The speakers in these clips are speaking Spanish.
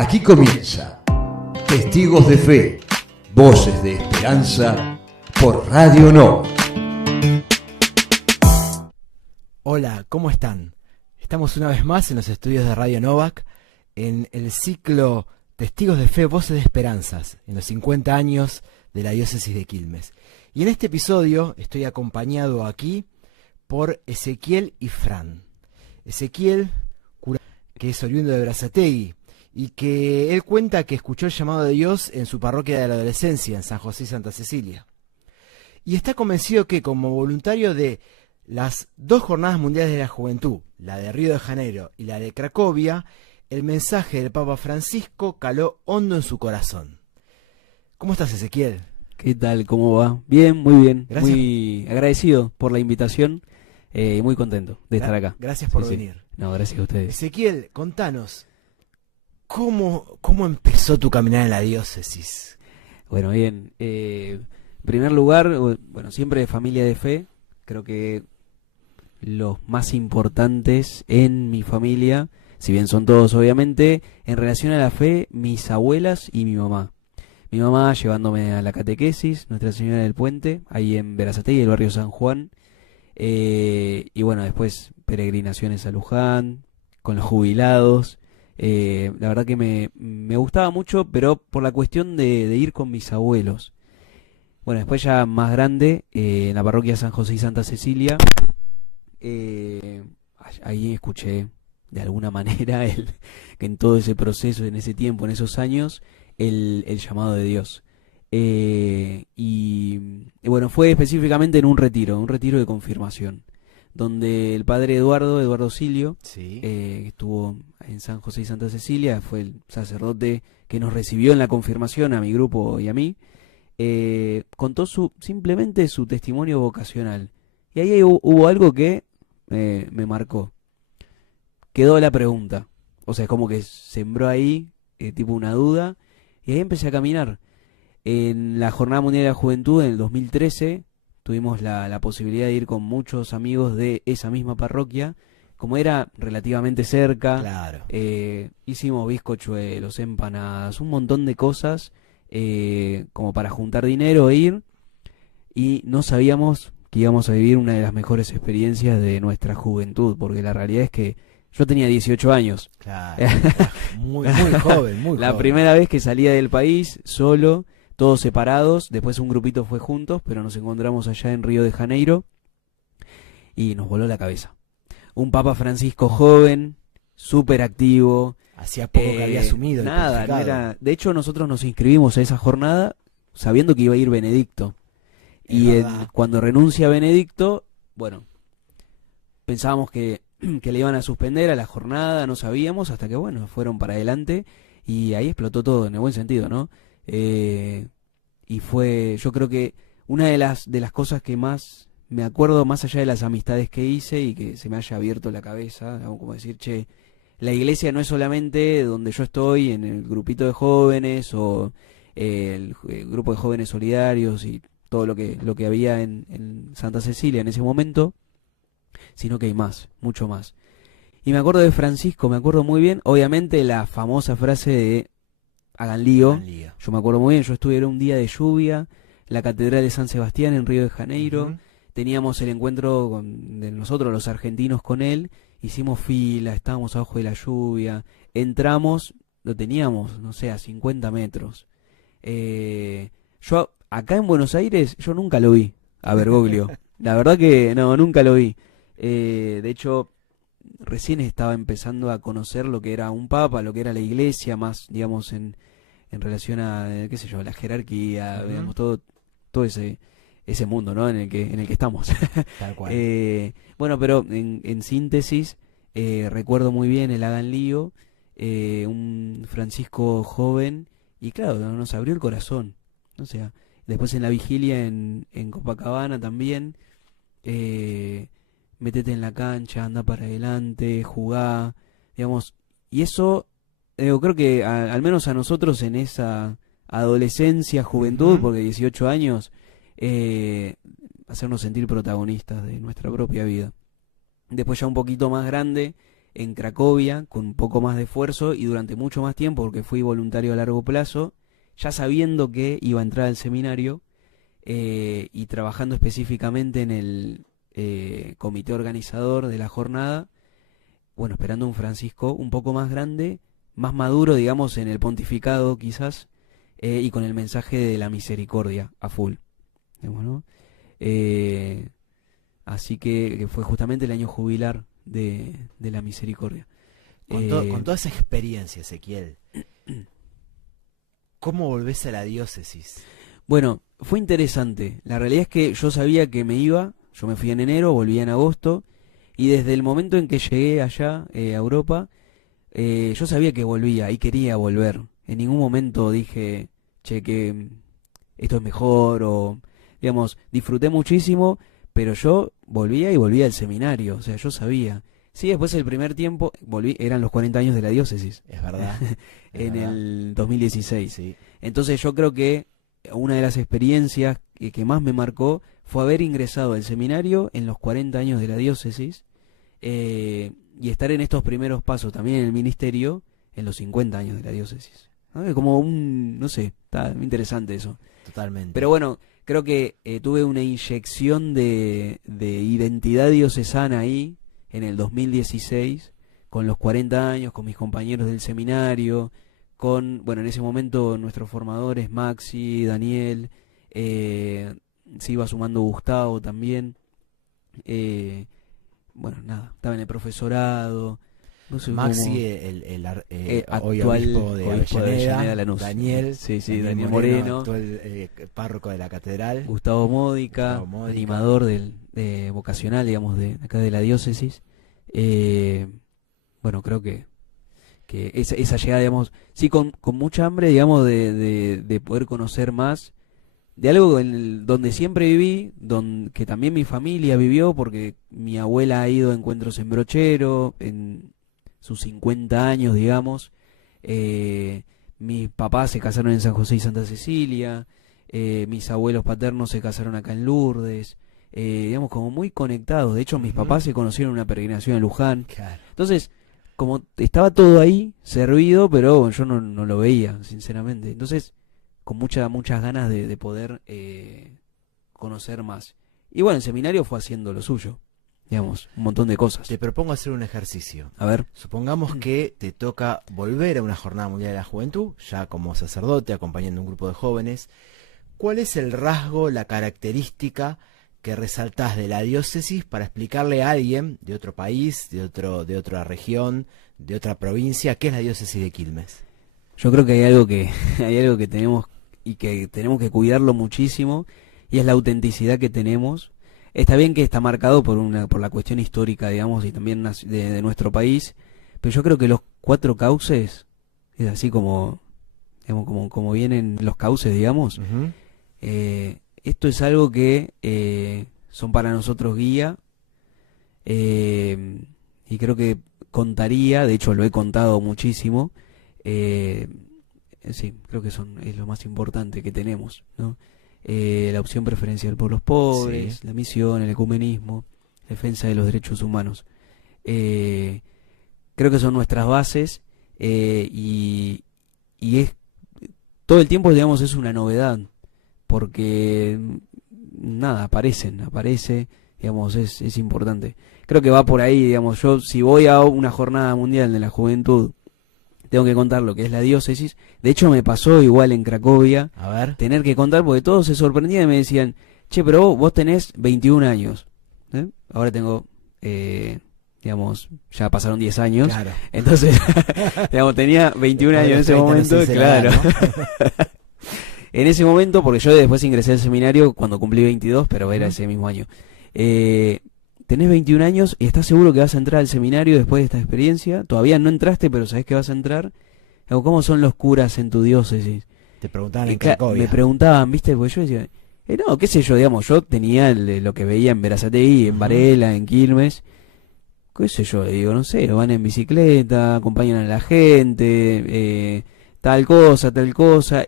Aquí comienza Testigos de Fe, Voces de Esperanza por Radio Nova. Hola, ¿cómo están? Estamos una vez más en los estudios de Radio Novak en el ciclo Testigos de Fe, Voces de Esperanzas, en los 50 años de la diócesis de Quilmes. Y en este episodio estoy acompañado aquí por Ezequiel y Fran. Ezequiel, que es oriundo de Berazategui, y que él cuenta que escuchó el llamado de Dios en su parroquia de la adolescencia, en San José y Santa Cecilia. Y está convencido que, como voluntario de las 2 jornadas mundiales de la juventud, la de Río de Janeiro y la de Cracovia, el mensaje del Papa Francisco caló hondo en su corazón. ¿Cómo estás, Ezequiel? ¿Qué tal? ¿Cómo va? Bien, muy bien. Gracias. Muy agradecido por la invitación y muy contento de estar acá. Gracias por Sí. venir. No, gracias a ustedes. Ezequiel, contanos, ¿cómo empezó tu caminar en la diócesis? Bueno, bien. En primer lugar, bueno, siempre de familia de fe. Creo que los más importantes en mi familia, si bien son todos obviamente, en relación a la fe, mis abuelas y mi mamá. Mi mamá llevándome a la catequesis, Nuestra Señora del Puente, ahí en Berazategui, el barrio San Juan. Y bueno, después peregrinaciones a Luján, con los jubilados. La verdad que me gustaba mucho, pero por la cuestión de ir con mis abuelos. Bueno, después ya más grande, en la parroquia San José y Santa Cecilia, ahí escuché de alguna manera que en todo ese proceso, en ese tiempo, en esos años, el llamado de Dios. Y bueno, fue específicamente en un retiro de confirmación, donde el padre Eduardo Silio, Sí. que estuvo en San José y Santa Cecilia, fue el sacerdote que nos recibió en la confirmación a mi grupo y a mí, contó simplemente su testimonio vocacional. Y ahí hubo algo que me marcó. Quedó la pregunta, o sea, como que sembró ahí tipo una duda, y ahí empecé a caminar. En la Jornada Mundial de la Juventud, en el 2013, tuvimos la posibilidad de ir con muchos amigos de esa misma parroquia. Como era relativamente cerca, Claro. hicimos bizcochuelos, empanadas, un montón de cosas como para juntar dinero e ir. Y no sabíamos que íbamos a vivir una de las mejores experiencias de nuestra juventud, porque la realidad es que yo tenía 18 años. Claro. Muy joven, muy La joven. primera vez que salía del país, solo, todos separados, después un grupito fue juntos, pero nos encontramos allá en Río de Janeiro y nos voló la cabeza. Un Papa Francisco joven, súper activo. Hacía poco que había asumido el Nada, no pontificado. era. De hecho, nosotros nos inscribimos a esa jornada sabiendo que iba a ir Benedicto. Es Y verdad. cuando renuncia Benedicto, bueno, pensábamos que le iban a suspender a la jornada, no sabíamos, hasta que bueno, fueron para adelante y ahí explotó todo, en el buen sentido, ¿no? Y fue, yo creo que una de las cosas que más me acuerdo, más allá de las amistades que hice y que se me haya abierto la cabeza, como decir, che, la iglesia no es solamente donde yo estoy, en el grupito de jóvenes o el grupo de jóvenes solidarios y todo lo que había en Santa Cecilia en ese momento, sino que hay más, mucho más. Y me acuerdo de Francisco, me acuerdo muy bien, obviamente la famosa frase de hagan lío. Gran lío. Yo me acuerdo muy bien, yo estuve en un día de lluvia, la Catedral de San Sebastián en Río de Janeiro, Ujú. teníamos el encuentro de nosotros los argentinos con él, hicimos fila, estábamos abajo de la lluvia, entramos, lo teníamos, no sé, a 50 metros. Yo acá en Buenos Aires, yo nunca lo vi a Bergoglio, la verdad que no, nunca lo vi. De hecho, recién estaba empezando a conocer lo que era un papa, lo que era la iglesia, más, digamos, en relación a, qué sé yo, la jerarquía, Ujú. digamos, todo ese mundo, ¿no? En el que estamos. Tal cual. Bueno, pero en síntesis, recuerdo muy bien el Hagan Lío, un Francisco joven, y claro, nos abrió el corazón. O sea, después en la vigilia en Copacabana también, metete en la cancha, anda para adelante, jugá, digamos, y eso, creo que al menos a nosotros en esa adolescencia, juventud, Ujú. porque 18 años, hacernos sentir protagonistas de nuestra propia vida. Después ya un poquito más grande, en Cracovia con un poco más de esfuerzo y durante mucho más tiempo, porque fui voluntario a largo plazo, ya sabiendo que iba a entrar al seminario y trabajando específicamente en el comité organizador de la jornada, bueno, esperando un Francisco un poco más grande, más maduro, digamos, en el pontificado quizás, y con el mensaje de la misericordia a full, digamos, ¿no? Así que fue justamente el año jubilar de la misericordia. Con toda esa experiencia, Ezequiel, ¿cómo volvés a la diócesis? Bueno, fue interesante. La realidad es que yo sabía que me iba, yo me fui en enero, volví en agosto, y desde el momento en que llegué allá a Europa, yo sabía que volvía y quería volver. En ningún momento dije, che, que esto es mejor, o, digamos, disfruté muchísimo, pero yo volvía y volvía al seminario, o sea, yo sabía. Sí, después el primer tiempo, volví, eran los 40 años de la diócesis. Es verdad. En el 2016. Sí. Entonces yo creo que una de las experiencias que más me marcó fue haber ingresado al seminario en los 40 años de la diócesis y estar en estos primeros pasos también en el ministerio en los 50 años de la diócesis. ¿No? Como no sé, está interesante eso. Totalmente. Pero bueno, creo que tuve una inyección de identidad diocesana ahí en el 2016, con los 40 años, con mis compañeros del seminario, con, bueno, en ese momento nuestros formadores, Maxi, Daniel, se iba sumando Gustavo también. Bueno, nada, estaba en el profesorado. No sé Maxi, cómo... hoy actual obispo de Avellaneda, Lanús. Daniel, Sí, Daniel Moreno, actual párroco de la catedral. Gustavo Módica, animador vocacional, digamos, de acá de la diócesis. Bueno, creo que esa llegada, digamos, sí, con mucha hambre, digamos, de poder conocer más de algo donde siempre viví, que también mi familia vivió, porque mi abuela ha ido a encuentros en Brochero, en sus 50 años, digamos. Mis papás se casaron en San José y Santa Cecilia, mis abuelos paternos se casaron acá en Lourdes, digamos, como muy conectados. De hecho, mis papás se conocieron en una peregrinación en Luján. Claro. Entonces, como estaba todo ahí, servido, pero yo no lo veía, sinceramente. Entonces, con muchas ganas de poder conocer más. Y bueno, el seminario fue haciendo lo suyo, digamos, un montón de cosas. Te propongo hacer un ejercicio. A ver. Supongamos que te toca volver a una Jornada Mundial de la Juventud, ya como sacerdote, acompañando a un grupo de jóvenes. ¿Cuál es el rasgo, la característica que resaltás de la diócesis para explicarle a alguien de otro país, de otra región, de otra provincia, qué es la diócesis de Quilmes? Yo creo que hay algo que tenemos y que tenemos que cuidarlo muchísimo, y es la autenticidad que tenemos. Está bien que está marcado por la cuestión histórica, digamos, y también de nuestro país, pero yo creo que los 4 cauces, es así como vienen los cauces, digamos. Esto es algo que son para nosotros guía, y creo que contaría, de hecho lo he contado muchísimo, sí, creo que es lo más importante que tenemos, ¿no? La opción preferencial por los pobres, sí, la misión, el ecumenismo, defensa de los derechos humanos. Creo que son nuestras bases, y es todo el tiempo, digamos, es una novedad, porque nada, aparece, digamos, es importante. Creo que va por ahí, digamos, yo si voy a una jornada mundial de la juventud, tengo que contar lo que es la diócesis. De hecho me pasó igual en Cracovia, a ver, tener que contar, porque todos se sorprendían y me decían, che, pero vos tenés 21 años, ahora tengo, digamos, ya pasaron 10 años, claro. Entonces, digamos, tenía 21 años en ese momento, claro. En ese momento, porque yo después ingresé al seminario cuando cumplí 22, pero era ese mismo año. Tenés 21 años y estás seguro que vas a entrar al seminario después de esta experiencia. Todavía no entraste, pero sabés que vas a entrar. ¿Cómo son los curas en tu diócesis? Te preguntaban en Cracovia. Me preguntaban, ¿viste? Porque yo decía, no, qué sé yo, digamos, yo tenía lo que veía en Berazategui, en Varela, en Quilmes. ¿Qué sé yo? Digo, no sé, van en bicicleta, acompañan a la gente, tal cosa.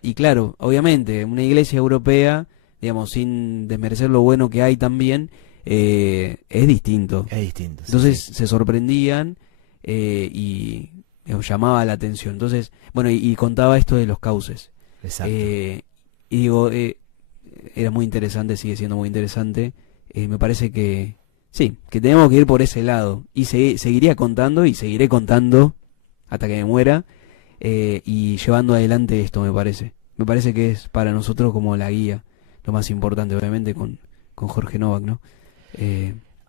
Y claro, obviamente, una iglesia europea, digamos, sin desmerecer lo bueno que hay también, es distinto. Es distinto. Entonces sí. se sorprendían, y digamos, llamaba la atención. Entonces, bueno, y contaba esto de los cauces. Exacto. Y digo, era muy interesante, sigue siendo muy interesante. Me parece que sí, que tenemos que ir por ese lado. Y seguiría contando y seguiré contando hasta que me muera, y llevando adelante esto, me parece. Me parece que es para nosotros como la guía, lo más importante, obviamente, con Jorge Novak, ¿no?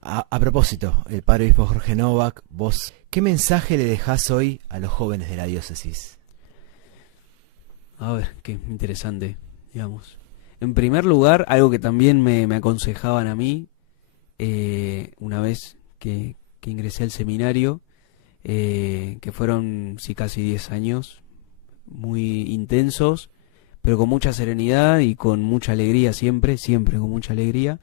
A propósito, el padre obispo Jorge Novak, vos, ¿qué mensaje le dejás hoy a los jóvenes de la diócesis? A ver, qué interesante, digamos. En primer lugar, algo que también me aconsejaban a mí, una vez que ingresé al seminario, que fueron sí casi 10 años, muy intensos, pero con mucha serenidad y con mucha alegría siempre, siempre con mucha alegría.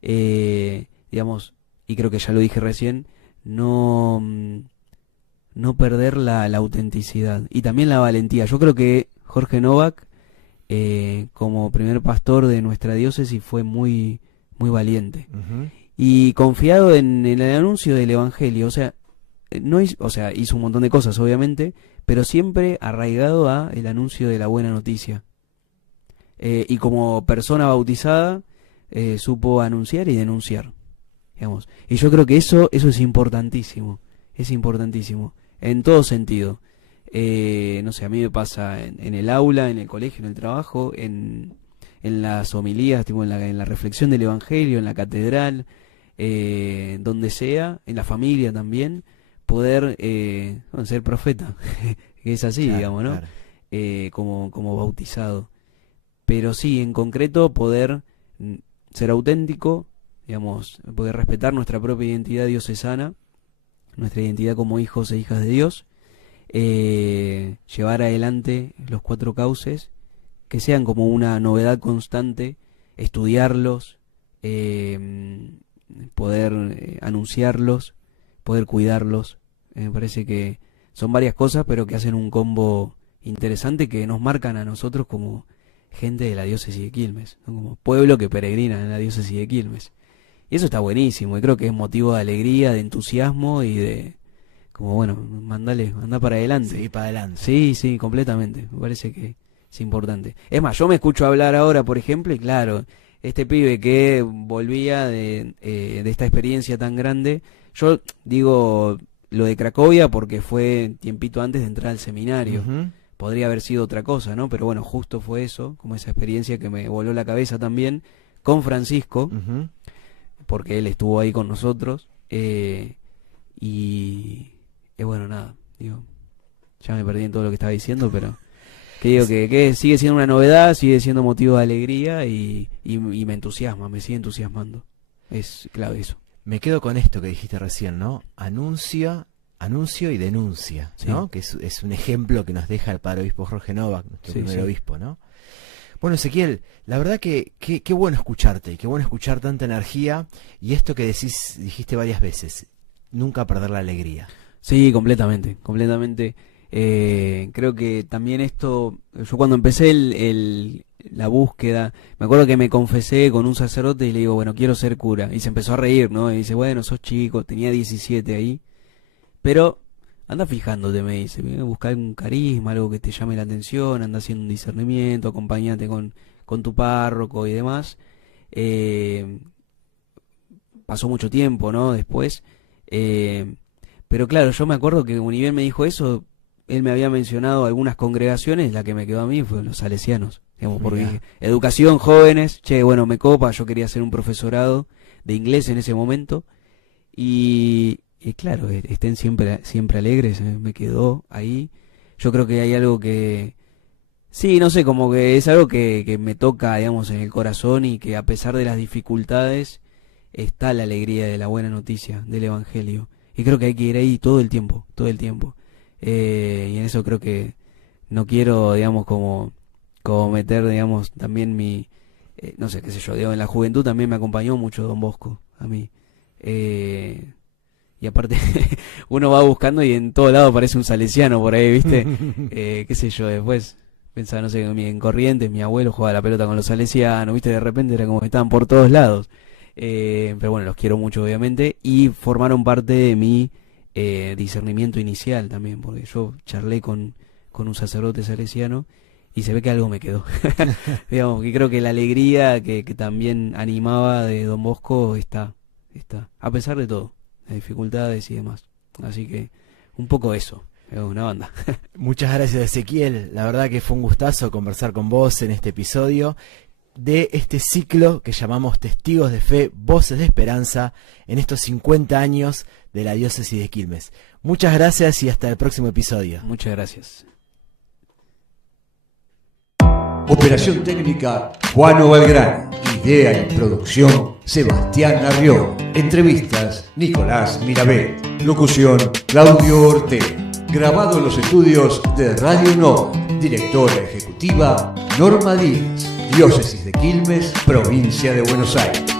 Digamos, y creo que ya lo dije recién, no perder la autenticidad y también la valentía. Yo creo que Jorge Novak, como primer pastor de nuestra diócesis, fue muy, muy valiente. Uh-huh. Y confiado en el anuncio del Evangelio. O sea, hizo un montón de cosas, obviamente, pero siempre arraigado a el anuncio de la buena noticia. Y como persona bautizada, supo anunciar y denunciar, digamos. Y yo creo que eso es importantísimo. Es importantísimo. En todo sentido. No sé, a mí me pasa en el aula, en el colegio, en el trabajo, en las homilías, tipo en la reflexión del Evangelio, en la catedral, donde sea, en la familia también, poder ser profeta, que es así, claro, digamos, ¿no? Claro. Como bautizado. Pero sí, en concreto, poder ser auténtico, digamos, poder respetar nuestra propia identidad diocesana, nuestra identidad como hijos e hijas de Dios, llevar adelante los 4 cauces, que sean como una novedad constante, estudiarlos, poder anunciarlos, poder cuidarlos. Me parece que son varias cosas, pero que hacen un combo interesante que nos marcan a nosotros como gente de la diócesis de Quilmes, ¿no? Como pueblo que peregrina en la diócesis de Quilmes. Y eso está buenísimo, y creo que es motivo de alegría, de entusiasmo y de, como bueno, anda para adelante. Sí, para adelante. Sí, sí, completamente. Me parece que es importante. Es más, yo me escucho hablar ahora, por ejemplo, y claro, este pibe que volvía de esta experiencia tan grande, yo digo lo de Cracovia porque fue tiempito antes de entrar al seminario. Uh-huh. Podría haber sido otra cosa, ¿no? Pero bueno, justo fue eso, como esa experiencia que me voló la cabeza también, con Francisco, uh-huh, porque él estuvo ahí con nosotros, y bueno, nada, digo, ya me perdí en todo lo que estaba diciendo, pero que digo que sigue siendo una novedad, sigue siendo motivo de alegría y me entusiasma, me sigue entusiasmando. Es clave eso. Me quedo con esto que dijiste recién, ¿no? Anuncio y denuncia, ¿no? Sí. Que es un ejemplo que nos deja el padre obispo Jorge Novak, nuestro primer obispo, ¿no? Bueno, Ezequiel, la verdad que qué bueno escucharte, qué bueno escuchar tanta energía y esto que dijiste varias veces, nunca perder la alegría. Sí, completamente. Creo que también esto, yo cuando empecé la búsqueda, me acuerdo que me confesé con un sacerdote y le digo, bueno, quiero ser cura, y se empezó a reír, ¿no? Y dice, bueno, sos chico, tenía 17 ahí, pero anda fijándote, me dice, busca un carisma, algo que te llame la atención, anda haciendo un discernimiento, acompañate con tu párroco y demás. Pasó mucho tiempo, ¿no? Después, pero claro, yo me acuerdo que ni bien me dijo eso, él me había mencionado algunas congregaciones, la que me quedó a mí fue los salesianos, digamos, porque dije, educación, jóvenes, bueno, me copa, yo quería hacer un profesorado de inglés en ese momento, y claro, estén siempre alegres, me quedó ahí. Yo creo que hay algo que, sí, no sé, como que es algo que me toca, digamos, en el corazón, y que a pesar de las dificultades está la alegría de la buena noticia del Evangelio, y creo que hay que ir ahí todo el tiempo. Y en eso creo que no quiero, digamos, como meter, digamos, también mi, no sé, qué sé yo, digo, en la juventud también me acompañó mucho Don Bosco, a mí. Y aparte, uno va buscando y en todo lado aparece un salesiano por ahí, ¿viste? Qué sé yo, después pensaba, no sé, en Corrientes, mi abuelo jugaba la pelota con los salesianos, ¿viste? De repente era como que estaban por todos lados. Pero bueno, los quiero mucho, obviamente, y formaron parte de mi discernimiento inicial también, porque yo charlé con un sacerdote salesiano y se ve que algo me quedó. Digamos, que creo que la alegría que también animaba de Don Bosco está, a pesar de todo, las dificultades y demás. Así que un poco eso, es una banda. Muchas gracias, Ezequiel. La verdad que fue un gustazo conversar con vos en este episodio de este ciclo que llamamos Testigos de Fe, Voces de Esperanza, en estos 50 años de la diócesis de Quilmes. Muchas gracias y hasta el próximo episodio. Muchas gracias. Operación técnica, Juan Valgrán. Idea y producción, Sebastián Arrió. Entrevistas, Nicolás Mirabé. Locución, Claudio Ortega. Grabado en los estudios de Radio Nova. Directora ejecutiva, Norma Díaz. Diócesis de Quilmes, Provincia de Buenos Aires.